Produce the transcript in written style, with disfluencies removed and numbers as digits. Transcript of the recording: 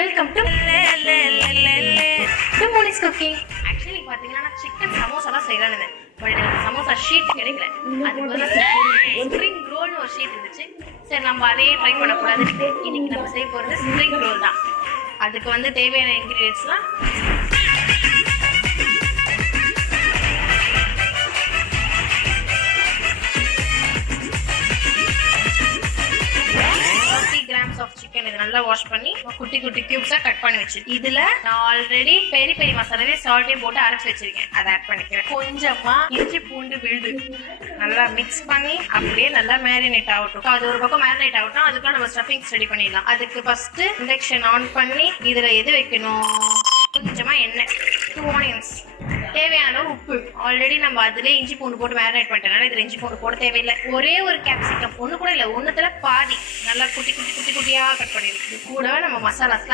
Welcome to Moni's cooking. Actually பார்த்தீங்கன்னா நான் chicken சமோசாலாம் செய்யலான்னு, பட் எனக்கு சமோசா ஷீட் கிடைக்கல. அதுக்கு பதிலாக ஸ்ப்ரிங் ரோல்னு ஒரு ஷீட் இருந்துச்சு. சரி நம்ம அதையே ட்ரை பண்ணக்கூடாதுன்னு இன்னைக்கு நம்ம செய்ய போகிறது ஸ்ப்ரிங் ரோல் தான். அதுக்கு வந்து தேவையான இன்க்ரீடியன்ஸ்லாம் ஆஃப் சிக்கன். இது நல்லா வாஷ் பண்ணி குட்டி குட்டி கியூப்ஸா கட் பண்ணி வச்சிருக்கேன். இதுல நான் ஆல்ரெடி பெரி பெரி மசாலாவே சால்ட்டே போட்டு அரைச்சு வச்சிருக்கேன். அதை ஆட் பண்ணிக்கிறேன். கொஞ்சமா இஞ்சி பூண்டு விழுது நல்லா மிக்ஸ் பண்ணி அப்படியே நல்லா மேரினேட் ஆகட்டும். அது ஒரு பக்கம் மேரினேட் ஆகட்டும், அதுக்குள்ள நம்ம ஸ்டஃபிங்ஸ் ரெடி பண்ணிடலாம். அதுக்கு ஃபர்ஸ்ட் இண்டக்ஷன் ஆன் பண்ணி இதுல எது வைக்கணும், கொஞ்சமா எண்ணெய், 2 ஆனியன்ஸ், தேவையான அளவு உப்பு. ஆல்ரெடி நம்ம அதுல இஞ்சி பூண்டு போட்டு மேரினேட் பண்ணிட்டனால இதுல இஞ்சி பூண்டு போட தேவையில்லை. ஒரே ஒரு கேப்சிகம், ஒண்ணு கூட இல்ல, ஒண்ணுத்துல பாதி நல்லா குட்டி குட்டி குட்டி குட்டியா கட் பண்ணிருக்கு. கூட நம்ம மசாலாஸ்லாம்